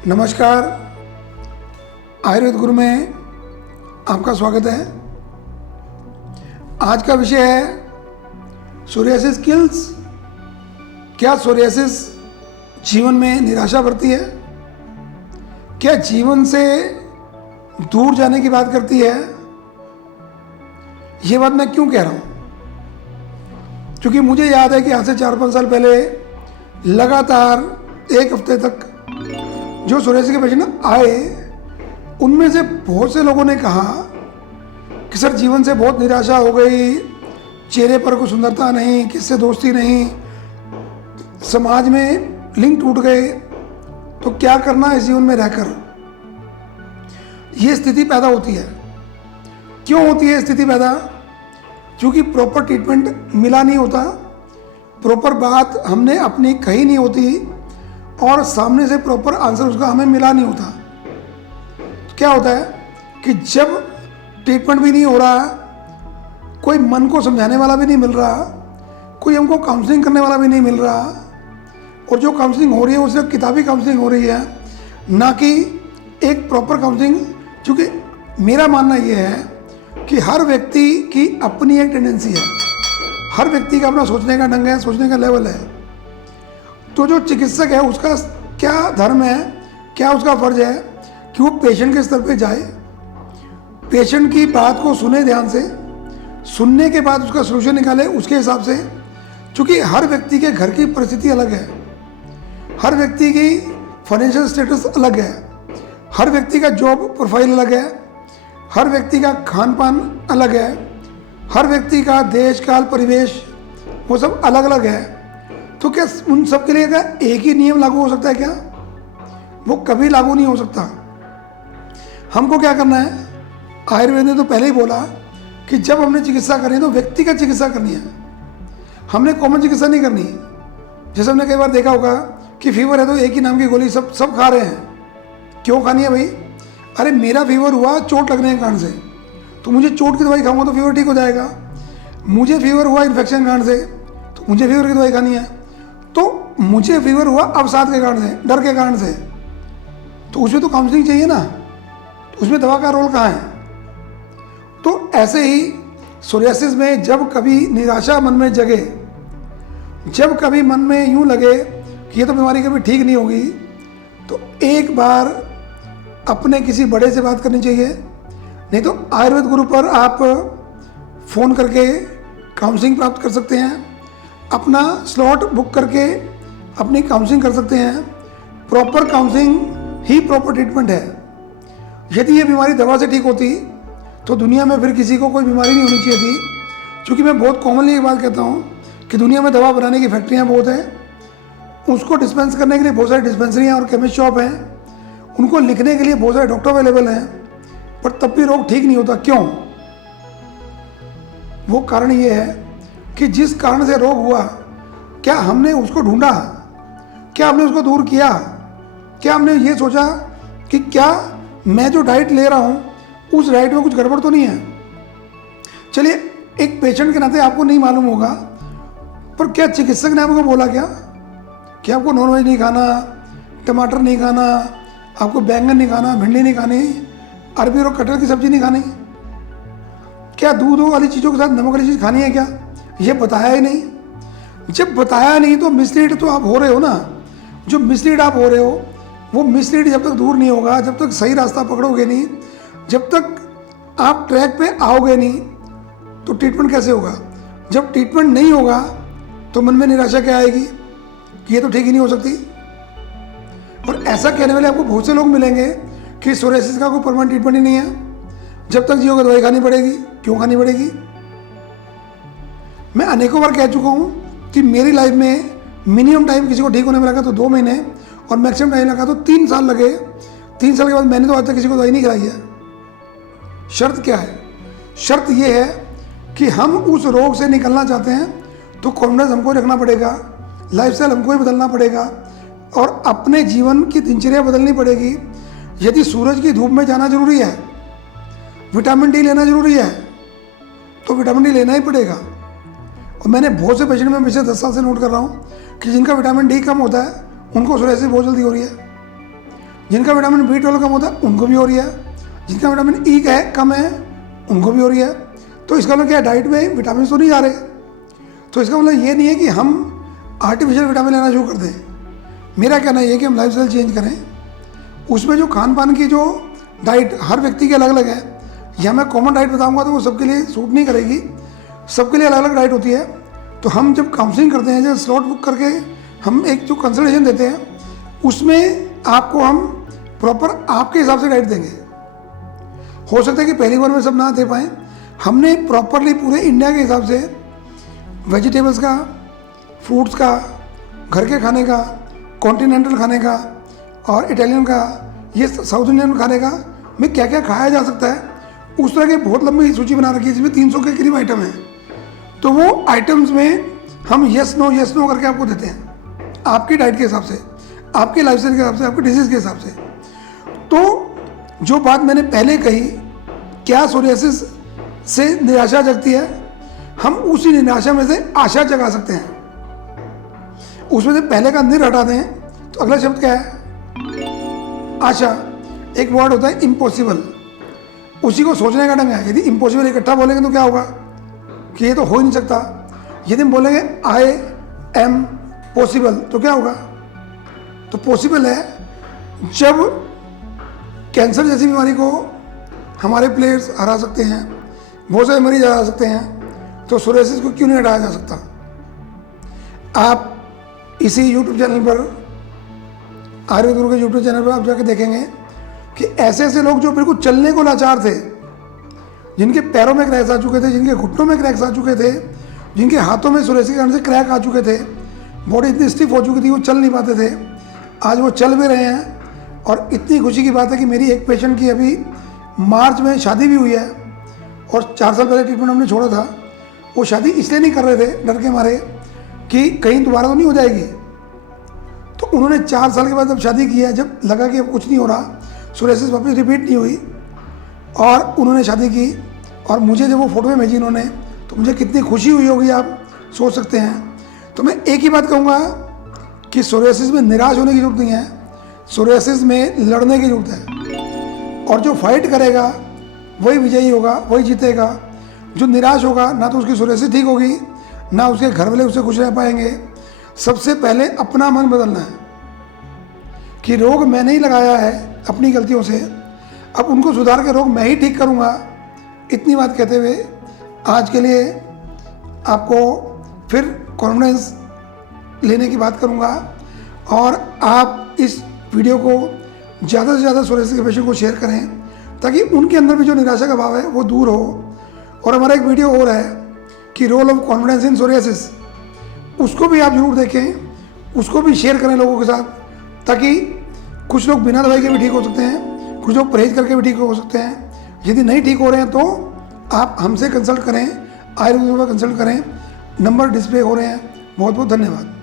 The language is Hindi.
नमस्कार, आयुर्वेद गुरु में आपका स्वागत है। आज का विषय है सोरियासिस किल्स। क्या सोरियासिस जीवन में निराशा भरती है? क्या जीवन से दूर जाने की बात करती है? ये बात मैं क्यों कह रहा हूँ? क्योंकि मुझे याद है कि आज से 4-5 साल पहले लगातार एक हफ्ते तक जो सोरियासिस के पेशेंट आए, उनमें से बहुत से लोगों ने कहा कि सर जीवन से बहुत निराशा हो गई, चेहरे पर कोई सुंदरता नहीं, किससे दोस्ती नहीं, समाज में लिंक टूट गए, तो क्या करना इस जीवन में रहकर। ये स्थिति पैदा होती है। क्यों होती है स्थिति पैदा? क्योंकि प्रॉपर ट्रीटमेंट मिला नहीं होता, प्रॉपर बात हमने अपनी कही नहीं होती और सामने से प्रॉपर आंसर उसका हमें मिला नहीं होता। तो क्या होता है कि जब ट्रीटमेंट भी नहीं हो रहा, कोई मन को समझाने वाला भी नहीं मिल रहा, कोई हमको काउंसलिंग करने वाला भी नहीं मिल रहा, और जो काउंसलिंग हो रही है वो सिर्फ किताबी काउंसलिंग हो रही है, ना कि एक प्रॉपर काउंसलिंग। क्योंकि मेरा मानना ये है कि हर व्यक्ति की अपनी एक टेंडेंसी है, हर व्यक्ति का अपना सोचने का ढंग है, सोचने का लेवल है। तो जो चिकित्सक है उसका क्या धर्म है, क्या उसका फर्ज है कि वो पेशेंट के स्तर पे जाए, पेशेंट की बात को सुने ध्यान से, सुनने के बाद उसका सोल्यूशन निकाले उसके हिसाब से। क्योंकि हर व्यक्ति के घर की परिस्थिति अलग है, हर व्यक्ति की फाइनेंशियल स्टेटस अलग है, हर व्यक्ति का जॉब प्रोफाइल अलग है, हर व्यक्ति का खान पान अलग है, हर व्यक्ति का देश काल परिवेश वो सब अलग अलग है। तो क्या उन सब के लिए क्या एक ही नियम लागू हो सकता है? क्या वो कभी लागू नहीं हो सकता। हमको क्या करना है? आयुर्वेद ने तो पहले ही बोला कि जब हमने चिकित्सा करनी है तो व्यक्तिगत चिकित्सा करनी है, हमने कॉमन चिकित्सा नहीं करनी। जैसे हमने कई बार देखा होगा कि फीवर है तो एक ही नाम की गोली सब खा रहे हैं। क्यों खानी है भाई? अरे मेरा फीवर हुआ चोट लगने के कारण से, तो मुझे चोट की दवाई खाऊंगा तो फीवर ठीक हो जाएगा। मुझे फीवर हुआ इन्फेक्शन के कारण से, तो मुझे फीवर की दवाई खानी है। तो मुझे फीवर हुआ अवसाद के कारण से, डर के कारण से, तो उसमें तो काउंसलिंग चाहिए ना, तो उसमें दवा का रोल कहाँ है? तो ऐसे ही सोरियासिस में जब कभी निराशा मन में जगे, जब कभी मन में यूँ लगे कि ये तो बीमारी कभी ठीक नहीं होगी, तो एक बार अपने किसी बड़े से बात करनी चाहिए। नहीं तो आयुर्वेद गुरु पर आप फ़ोन करके काउंसलिंग प्राप्त कर सकते हैं, अपना स्लॉट बुक करके अपनी काउंसलिंग कर सकते हैं। प्रॉपर काउंसलिंग ही प्रॉपर ट्रीटमेंट है। यदि ये बीमारी दवा से ठीक होती तो दुनिया में फिर किसी को कोई बीमारी नहीं होनी चाहिए थी। क्योंकि मैं बहुत कॉमनली एक बात कहता हूँ कि दुनिया में दवा बनाने की फैक्ट्रियाँ बहुत हैं, उसको डिस्पेंस करने के लिए बहुत सारी डिस्पेंसरियाँ और केमिस्ट शॉप हैं, उनको लिखने के लिए बहुत सारे डॉक्टर अवेलेबल हैं, पर तब भी रोग ठीक नहीं होता। क्यों? वो कारण ये है कि जिस कारण से रोग हुआ, क्या हमने उसको ढूंढा? क्या हमने उसको दूर किया? क्या हमने ये सोचा कि क्या मैं जो डाइट ले रहा हूँ उस डाइट में कुछ गड़बड़ तो नहीं है? चलिए, एक पेशेंट के नाते आपको नहीं मालूम होगा, पर क्या चिकित्सक ने आपको बोला क्या कि आपको नॉनवेज नहीं खाना, टमाटर नहीं खाना, आपको बैंगन नहीं खाना, भिंडी नहीं खानी, अरबी और कटहल की सब्जी नहीं खानी? क्या दूध वाली चीज़ों के साथ नमक वाली चीज़ खानी है? क्या ये बताया ही नहीं? जब बताया नहीं तो मिसलीड तो आप हो रहे हो ना। जो मिसलीड आप हो रहे हो, वो मिसलीड जब तक दूर नहीं होगा, जब तक सही रास्ता पकड़ोगे नहीं, जब तक आप ट्रैक पे आओगे नहीं, तो ट्रीटमेंट कैसे होगा? जब ट्रीटमेंट नहीं होगा तो मन में निराशा क्या आएगी कि ये तो ठीक ही नहीं हो सकती। और ऐसा कहने वाले आपको बहुत से लोग मिलेंगे कि सोरियासिस का कोई परमानेंट ट्रीटमेंट ही नहीं है, जब तक जियोगे दवाई खानी पड़ेगी। क्यों खानी पड़ेगी? मैं अनेकों बार कह चुका हूँ कि मेरी लाइफ में मिनिमम टाइम किसी को ठीक होने में लगा तो 2 महीने, और मैक्सिमम टाइम लगा तो 3 साल लगे। 3 साल के बाद मैंने तो आज तक किसी को दवाई नहीं खिलाई है। शर्त क्या है? शर्त ये है कि हम उस रोग से निकलना चाहते हैं तो कॉन्फिडेंस हमको रखना पड़ेगा, लाइफस्टाइल हमको ही बदलना पड़ेगा, और अपने जीवन की दिनचर्या बदलनी पड़ेगी। यदि सूरज की धूप में जाना जरूरी है, विटामिन डी लेना जरूरी है, तो विटामिन डी लेना ही पड़ेगा। और मैंने बहुत से पेशेंट में पिछले 10 साल से नोट कर रहा हूँ कि जिनका विटामिन डी कम होता है उनको सोरियासिस बहुत जल्दी हो रही है। जिनका विटामिन B12 कम होता है उनको भी हो रही है, जिनका विटामिन ई का कम है उनको भी हो रही है। तो इसका मतलब क्या है, डाइट में विटामिन तो नहीं जा रहे। तो इसका मतलब ये नहीं है कि हम आर्टिफिशियल विटामिन लेना शुरू कर दें। मेरा कहना ये है कि हम लाइफस्टाइल चेंज करें, उसमें जो खान पान की जो डाइट हर व्यक्ति की अलग अलग है, या मैं कॉमन डाइट बताऊंगा तो वो सबके लिए सूट नहीं करेगी, सबके लिए अलग अलग डाइट होती है। तो हम जब काउंसलिंग करते हैं, जब स्लॉट बुक करके हम एक जो कंसल्टेशन देते हैं, उसमें आपको हम प्रॉपर आपके हिसाब से डाइट देंगे। हो सकता है कि पहली बार में सब ना दे पाएँ, हमने प्रॉपरली पूरे इंडिया के हिसाब से वेजिटेबल्स का, फ्रूट्स का, घर के खाने का, कॉन्टिनेंटल खाने का और इटालियन का, ये साउथ इंडियन खाने का में क्या क्या खाया जा सकता है, उस तरह की बहुत लंबी सूची बना रखी है जिसमें 300 के करीब आइटम हैं। तो वो आइटम्स में हम यस नो करके आपको देते हैं, आपकी डाइट के हिसाब से, आपके लाइफस्टाइल के हिसाब से, आपके डिजीज़ के हिसाब से। तो जो बात मैंने पहले कही, क्या सोरियासिस से निराशा जगती है, हम उसी निराशा में से आशा जगा सकते हैं। उसमें से पहले का निर हटा दें तो अगला शब्द क्या है, आशा। एक वर्ड होता है इम्पॉसिबल, उसी को सोचने का ढंग है। यदि इम्पॉसिबल इकट्ठा बोलेंगे तो क्या होगा कि ये तो हो ही नहीं सकता। यदि हम बोलेंगे आई एम पॉसिबल तो क्या होगा, तो पॉसिबल है। जब कैंसर जैसी बीमारी को हमारे प्लेयर्स हरा सकते हैं, बहुत सारे मरीज हरा सकते हैं, तो सोरियासिस को क्यों नहीं हटाया जा सकता। आप इसी यूट्यूब चैनल पर, आयुर्वेद गुरु के यूट्यूब चैनल पर आप जाके देखेंगे कि ऐसे ऐसे लोग जो बिल्कुल चलने को लाचार थे, जिनके पैरों में क्रैक्स आ चुके थे, जिनके घुटनों में क्रैक्स आ चुके थे, जिनके हाथों में सोरियासिस के कारण से क्रैक आ चुके थे, बॉडी इतनी स्टिफ हो चुकी थी वो चल नहीं पाते थे, आज वो चल भी रहे हैं। और इतनी खुशी की बात है कि मेरी एक पेशेंट की अभी मार्च में शादी भी हुई है, और 4 साल पहले ट्रीटमेंट हमने छोड़ा था। वो शादी इसलिए नहीं कर रहे थे, डर के मारे कि कहीं दोबारा तो नहीं हो जाएगी। तो उन्होंने 4 साल के बाद जब शादी की है, जब लगा कि अब कुछ नहीं हो रहा, सोरियासिस वापस रिपीट नहीं हुई, और उन्होंने शादी की, और मुझे जब वो फोटो में भेजी उन्होंने, तो मुझे कितनी खुशी हुई होगी आप सोच सकते हैं। तो मैं एक ही बात कहूँगा कि सोरियासिस में निराश होने की जरूरत नहीं है, सोरियासिस में लड़ने की जरूरत है। और जो फाइट करेगा वही विजयी होगा, वही जीतेगा। जो निराश होगा, ना तो उसकी सोरियासिस ठीक होगी, ना उसके घर वाले उससे खुश रह पाएंगे। सबसे पहले अपना मन बदलना है कि रोग मैंने ही लगाया है अपनी गलतियों से, अब उनको सुधार के रोग मैं ही ठीक करूँगा। इतनी बात कहते हुए आज के लिए आपको फिर कॉन्फिडेंस लेने की बात करूँगा, और आप इस वीडियो को ज़्यादा से ज़्यादा सोरियासिस के पेशेंट को शेयर करें, ताकि उनके अंदर भी जो निराशा का भाव है वो दूर हो। और हमारा एक वीडियो और है कि role of confidence in psoriasis, उसको भी आप जरूर देखें, उसको भी शेयर करें लोगों के साथ, ताकि कुछ लोग बिना दवाई के भी ठीक हो सकते हैं, कुछ लोग परहेज करके भी ठीक हो सकते हैं। यदि नहीं ठीक हो रहे हैं तो आप हमसे कंसल्ट करें, आयुर्वेद में कंसल्ट करें। नंबर डिस्प्ले हो रहे हैं। बहुत बहुत धन्यवाद।